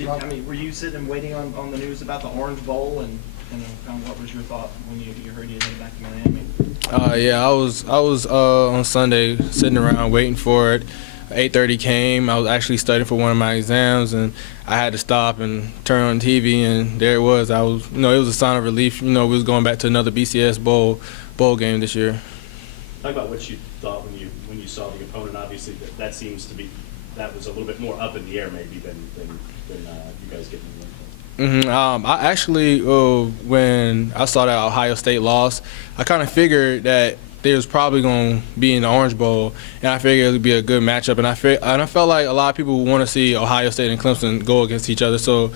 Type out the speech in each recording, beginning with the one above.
I mean, were you sitting and waiting on the news about the Orange Bowl, and kind of what was your thought when you heard you headed back to Miami? Yeah, I was on Sunday sitting around waiting for it. 8:30 came. I was actually studying for one of my exams, and I had to stop and turn on TV, and there it was. It was a sign of relief. We was going back to another BCS bowl game this year. Talk about what you thought when you saw the opponent. Obviously, that seems to be that was a little bit more up in the air maybe than you guys getting the win. I actually, when I saw that Ohio State loss, I kind of figured that they was probably going to be in the Orange Bowl, and I figured it would be a good matchup. And I felt like a lot of people want to see Ohio State and Clemson go against each other. So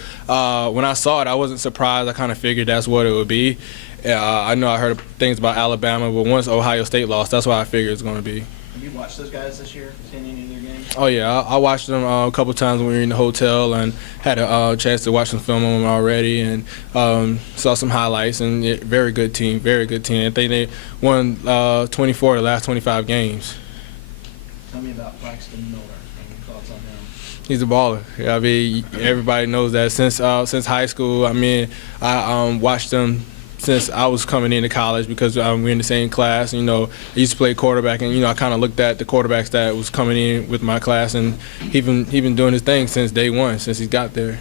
when I saw it, I wasn't surprised. I kind of figured that's what it would be. I know I heard things about Alabama, but once Ohio State lost, that's what I figured it's going to be. Have you watched those guys this year? Seen any of their games? Oh, yeah. I watched them a couple times when we were in the hotel and had a chance to watch some film on them already and saw some highlights. And very good team, very good team. I think they won 24 of the last 25 games. Tell me about Braxton Miller and your thoughts on him. He's a baller. I mean, everybody knows that since high school. I mean, I watched him since I was coming into college because we're in the same class. I used to play quarterback, and I kind of looked at the quarterbacks that was coming in with my class, and he been doing his thing since day one, since he got there.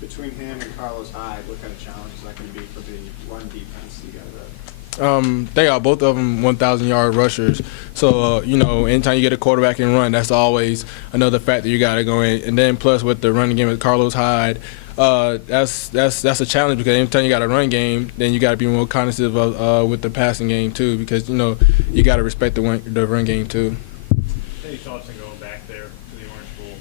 Between him and Carlos Hyde, what kind of challenge is that going to be for the run defense you guys have? They are both of them 1,000-yard rushers. So anytime you get a quarterback and run, that's always another factor you got to go in. And then plus with the running game with Carlos Hyde. That's a challenge because anytime you got a run game, then you got to be more cognizant of with the passing game too, because you got to respect the run game too. Any thoughts on going back there to the Orange Bowl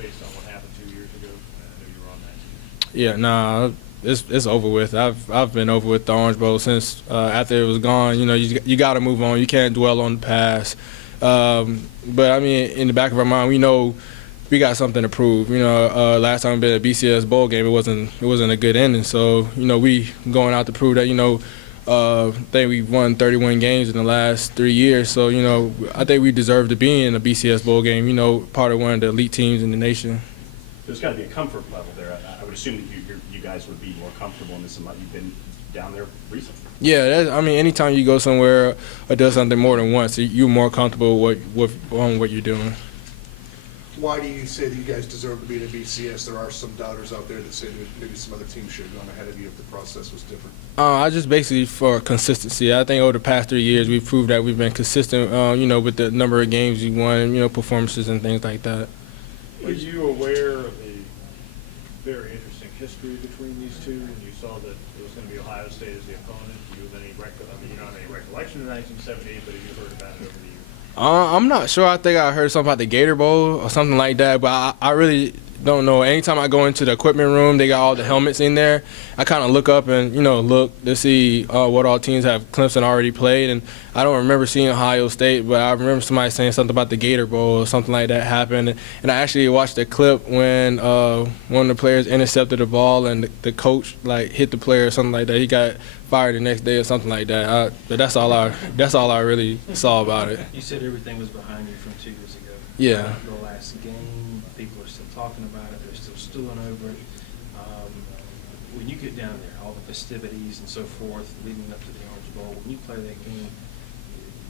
based on what happened 2 years ago? I know you were on that team. Yeah, nah, it's over with. I've been over with the Orange Bowl since after it was gone. You got to move on. You can't dwell on the past. But I mean, in the back of our mind, we know we got something to prove. Last time we been at a BCS bowl game, it wasn't a good ending. So we going out to prove that. I think we've won 31 games in the last 3 years. So I think we deserve to be in a BCS bowl game. Part of one of the elite teams in the nation. There's got to be a comfort level there. I would assume that you guys would be more comfortable in this. You've been down there recently. Yeah, I mean, anytime you go somewhere or do something more than once, you're more comfortable with what you're doing. Why do you say that you guys deserve to be in a BCS? There are some doubters out there that say that maybe some other teams should have gone ahead of you if the process was different. I just basically for consistency. I think over the past 3 years we've proved that we've been consistent, with the number of games we won, performances and things like that. Were you aware of the very interesting history between these two when you saw that it was going to be Ohio State as the opponent? Do you have any you don't have any recollection of 1978, but have you heard about it over the years? I'm not sure. I think I heard something about the Gator Bowl or something like that, but I really don't know. Anytime I go into the equipment room, they got all the helmets in there. I kind of look up and, look to see what all teams have Clemson already played. And I don't remember seeing Ohio State, but I remember somebody saying something about the Gator Bowl or something like that happened. And I actually watched a clip when one of the players intercepted the ball and the coach, hit the player or something like that. He got fired the next day or something like that. But that's all I really saw about it. You said everything was behind you from 2 years ago. Yeah. The last game, people are still talking about it. They're still stewing over it. When you get down there, all the festivities and so forth leading up to the Orange Bowl, when you play that game,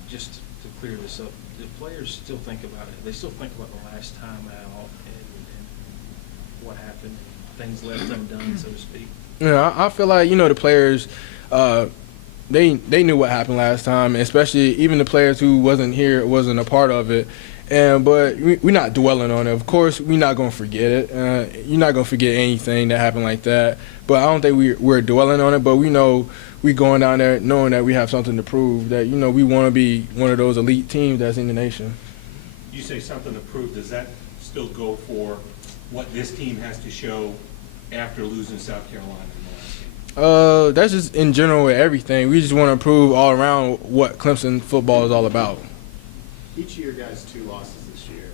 just to clear this up, the players still think about it. They still think about the last time out and what happened, things left undone, so to speak. Yeah, I feel like, the players, they knew what happened last time, especially even the players who wasn't here, wasn't a part of it. But we're not dwelling on it. Of course, we're not going to forget it. You're not going to forget anything that happened like that. But I don't think we're dwelling on it. But we know we're going down there knowing that we have something to prove, that, we want to be one of those elite teams that's in the nation. You say something to prove. Does that still go for what this team has to show after losing South Carolina in the last game? That's just in general with everything. We just want to prove all around what Clemson football is all about. Each of your guys' 2 losses this year,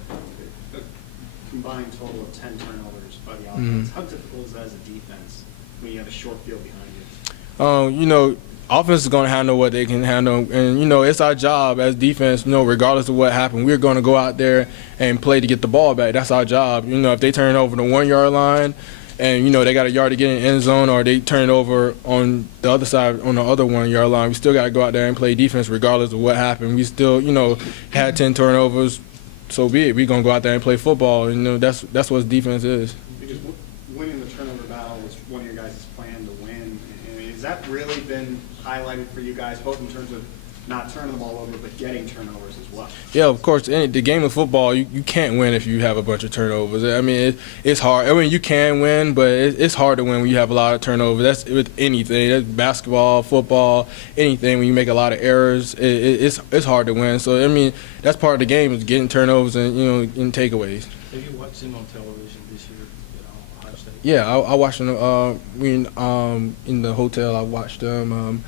a combined total of 10 turnovers by the offense. How difficult is that as a defense when you have a short field behind you? Offense is going to handle what they can handle, and it's our job as defense. Regardless of what happened, we're going to go out there and play to get the ball back. That's our job. If they turn over the 1 yard line, and they got a yard to get in the end zone, or they turn it over on the other side, on the other 1 yard line, we still got to go out there and play defense regardless of what happened. We still, had 10 turnovers, so be it. We're gonna go out there and play football. That's what defense is. Because winning the turnover battle was one of your guys' plan to win. And has that really been highlighted for you guys, both in terms of not turning the ball over, but getting turnovers as well? Yeah, of course. The game of football, you can't win if you have a bunch of turnovers. I mean, it's hard. I mean, you can win, but it's hard to win when you have a lot of turnovers. That's with anything. That's basketball, football, anything. When you make a lot of errors, it's hard to win. So, I mean, that's part of the game is getting turnovers and, and takeaways. Have you watched him on television this year at Ohio State? Yeah, I watched them in the hotel. I watched them.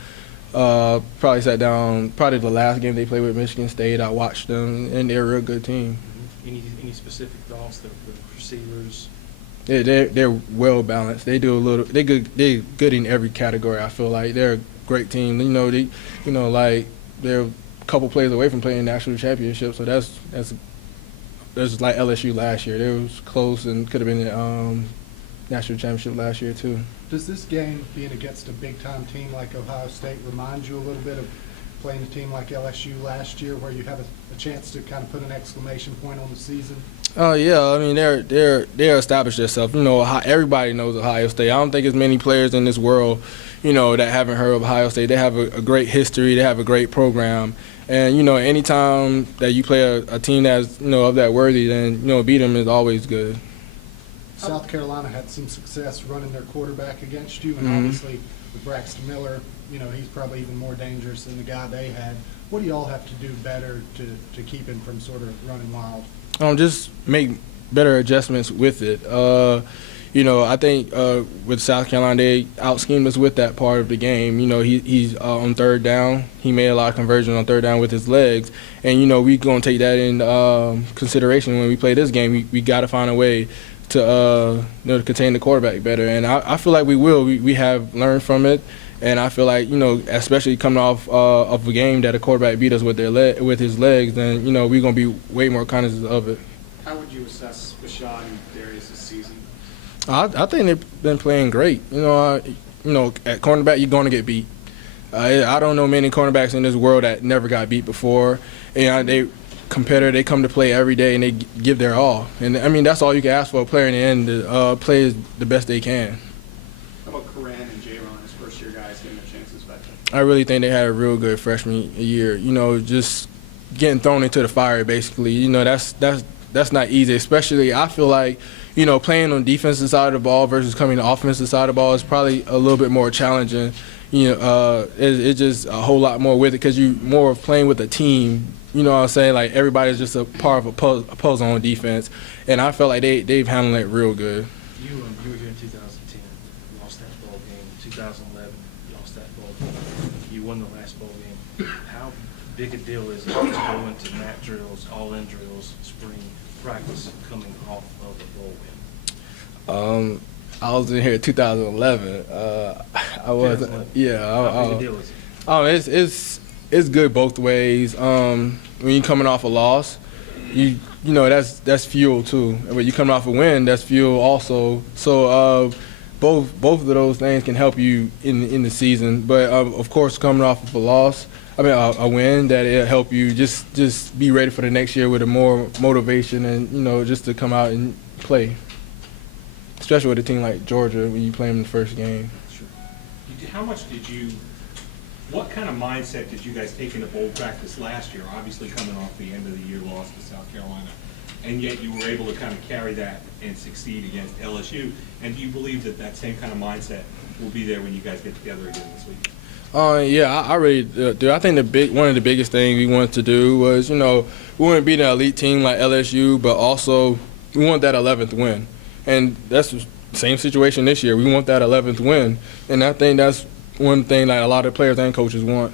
Probably sat down. Probably the last game they played with Michigan State. I watched them, and they're a real good team. Any specific thoughts? The receivers. Yeah, they're well balanced. They do a little. They're good in every category. I feel like they're a great team. Like they're a couple plays away from playing national championship. So that's like LSU last year. They was close and could have been in national championship last year too. Does this game, being against a big-time team like Ohio State, remind you a little bit of playing a team like LSU last year, where you have a chance to kind of put an exclamation point on the season? Oh yeah, I mean they're established themselves. Everybody knows Ohio State. I don't think there's many players in this world, that haven't heard of Ohio State. They have a great history. They have a great program, and anytime that you play a team that's of that worthy, then beat them is always good. South Carolina had some success running their quarterback against you, and Mhm. obviously with Braxton Miller, he's probably even more dangerous than the guy they had. What do you all have to do better to keep him from sort of running wild? Just make better adjustments with it. I think with South Carolina, they out-schemed us with that part of the game. He's on third down. He made a lot of conversions on third down with his legs. And, we're going to take that in consideration when we play this game. We got to find a way to contain the quarterback better. And I feel like we will. We have learned from it. And I feel like, especially coming off of a game that a quarterback beat us with with his legs, then, we're going to be way more conscious of it. How would you assess Bashad and Darius this season? I think they've been playing great. At cornerback, you're going to get beat. I don't know many cornerbacks in this world that never got beat before. And they come to play every day, and they give their all. And, I mean, that's all you can ask for a player in the end, to play the best they can. How about Coran and J-Ron as first-year guys getting their chances back there? I really think they had a real good freshman year. Just getting thrown into the fire, basically. That's not easy, especially I feel like, playing on defensive side of the ball versus coming to offensive side of the ball is probably a little bit more challenging. It's just a whole lot more with it because you're more of playing with a team. You know what I'm saying? Like, everybody's just a part of a puzzle on defense. And I felt like they've handled it real good. You were here in 2010, lost that ball game. 2011, lost that ball game. You won the last ball game. How big a deal is it to go into mat drills, all-in drills, spring practice coming off of a bowl win? I was in here in 2011. I was, 2011. yeah. How big a deal is it? It's good both ways. When you're coming off a loss, that's fuel too. When you're coming off a win, that's fuel also. So both of those things can help you in the season. But of course, coming off of a win, that it'll help you just be ready for the next year with a more motivation and just to come out and play. Especially with a team like Georgia when you play them in the first game. Sure. What kind of mindset did you guys take into bowl practice last year? Obviously coming off the end of the year loss to South Carolina, and yet you were able to kind of carry that and succeed against LSU. And do you believe that same kind of mindset will be there when you guys get together again this week? Yeah, I really do. I think one of the biggest things we wanted to do was, we want to beat an elite team like LSU, but also we want that 11th win. And that's the same situation this year. We want that 11th win. And I think that's one thing that a lot of players and coaches want.